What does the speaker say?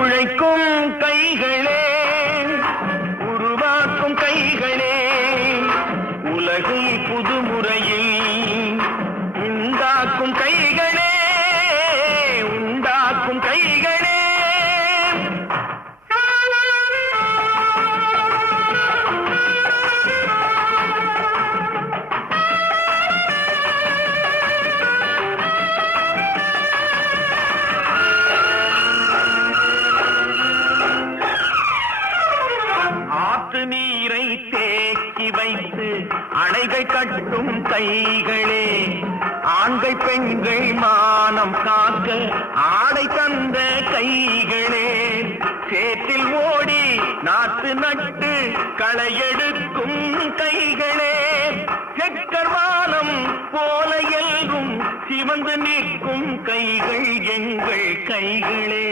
உழைக்கும் கைகளே, உருவாக்கும் கைகளே, உலகை புதுமுறையில் உண்டாக்கும் கைகளே, உண்டாக்கும் கைகளே. ஆற்று நீரை தேக்கி வைத்து அணைகள் கட்டும் கைகளே, ஆண்கள் பெண்கள் மானம் காக்க ஆடை தந்த கைகளே, சேற்றில் ஓடி நாற்று நட்டு களையெடுக்கும் கைகளே, செக்கர்வானம் போல எல்கும் சிவந்து நிற்கும் கைகள் எங்கள் கைகளே.